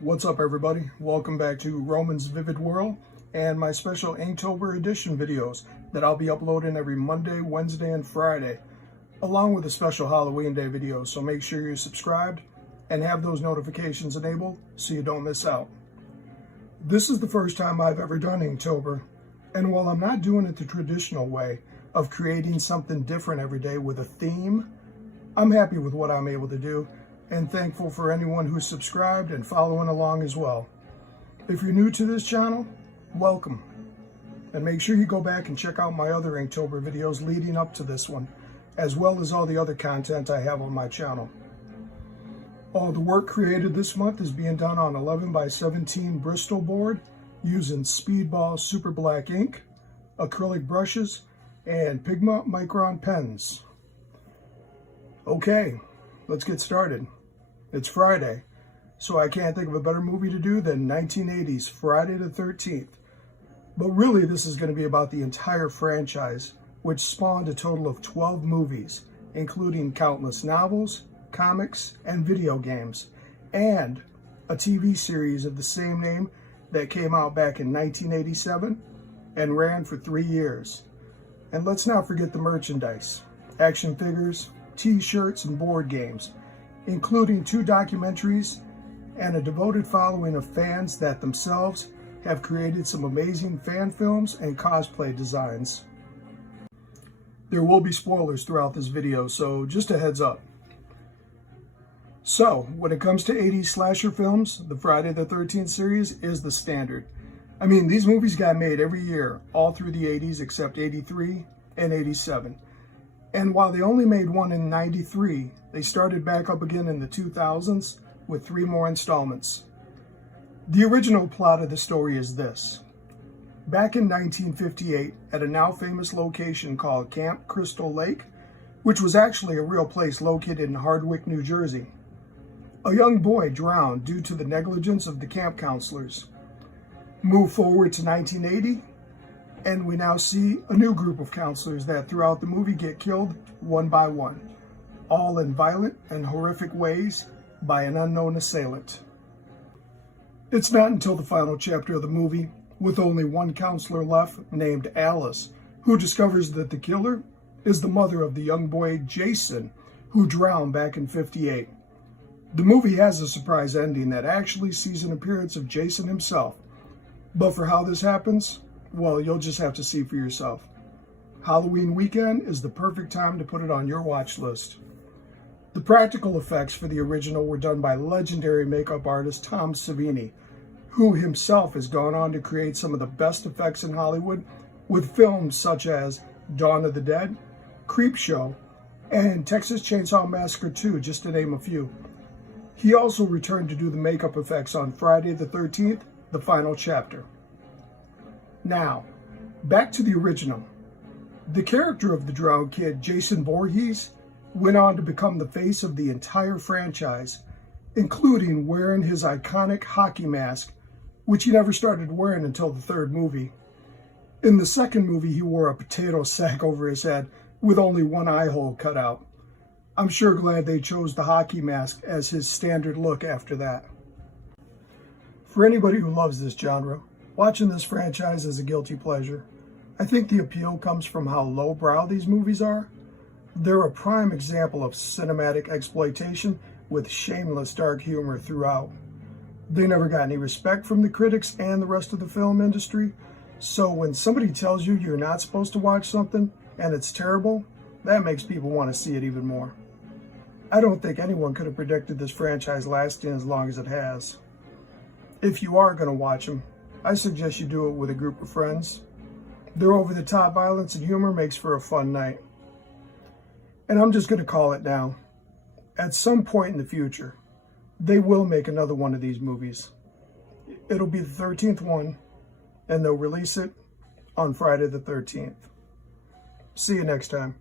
What's up, everybody? Welcome back to Roman's Vivid World and my special Inktober edition videos that I'll be uploading every Monday, Wednesday, and Friday, along with a special Halloween Day video. So make sure you're subscribed and have those notifications enabled so you don't miss out. This is the first time I've ever done Inktober, and while I'm not doing it the traditional way of creating something different every day with a theme, I'm happy with what I'm able to do and thankful for anyone who's subscribed and following along as well. If you're new to this channel, welcome. And make sure you go back and check out my other Inktober videos leading up to this one, as well as all the other content I have on my channel. All the work created this month is being done on 11x17 Bristol Board using Speedball super black ink, acrylic brushes, and Pigma Micron pens. Okay, let's get started. It's Friday, so I can't think of a better movie to do than 1980's Friday the 13th. But really, this is going to be about the entire franchise, which spawned a total of 12 movies, including countless novels, comics, and video games, and a TV series of the same name that came out back in 1987 and ran for 3 years. And let's not forget the merchandise, action figures, t-shirts, and board games, including 2 documentaries and a devoted following of fans that themselves have created some amazing fan films and cosplay designs. There will be spoilers throughout this video, so just a heads up. So, when it comes to 80s slasher films, the Friday the 13th series is the standard. I mean, these movies got made every year, all through the 80s except 83 and 87. And while they only made one in 93, they started back up again in the 2000s with 3 more installments. The original plot of the story is this. Back in 1958, at a now famous location called Camp Crystal Lake, which was actually a real place located in Hardwick, New Jersey, a young boy drowned due to the negligence of the camp counselors. Move forward to 1980, and we now see a new group of counselors that throughout the movie get killed one by one, all in violent and horrific ways by an unknown assailant. It's not until the final chapter of the movie, with only one counselor left named Alice, who discovers that the killer is the mother of the young boy Jason, who drowned back in '58. The movie has a surprise ending that actually sees an appearance of Jason himself. But for how this happens, well, you'll just have to see for yourself. Halloween weekend is the perfect time to put it on your watch list. The practical effects for the original were done by legendary makeup artist Tom Savini, who himself has gone on to create some of the best effects in Hollywood with films such as Dawn of the Dead, Creepshow, and Texas Chainsaw Massacre 2, just to name a few. He also returned to do the makeup effects on Friday the 13th, the final chapter. Now, back to the original. The character of the drowned kid, Jason Voorhees, went on to become the face of the entire franchise, including wearing his iconic hockey mask, which he never started wearing until the 3rd movie. In the 2nd movie, he wore a potato sack over his head with only one eye hole cut out. I'm sure glad they chose the hockey mask as his standard look after that. For anybody who loves this genre, watching this franchise is a guilty pleasure. I think the appeal comes from how lowbrow these movies are. They're a prime example of cinematic exploitation with shameless dark humor throughout. They never got any respect from the critics and the rest of the film industry, so when somebody tells you you're not supposed to watch something and it's terrible, that makes people want to see it even more. I don't think anyone could have predicted this franchise lasting as long as it has. If you are going to watch them, I suggest you do it with a group of friends. Their over-the-top violence and humor makes for a fun night. And I'm just going to call it now. At some point in the future, they will make another one of these movies. It'll be the 13th one, and they'll release it on Friday the 13th. See you next time.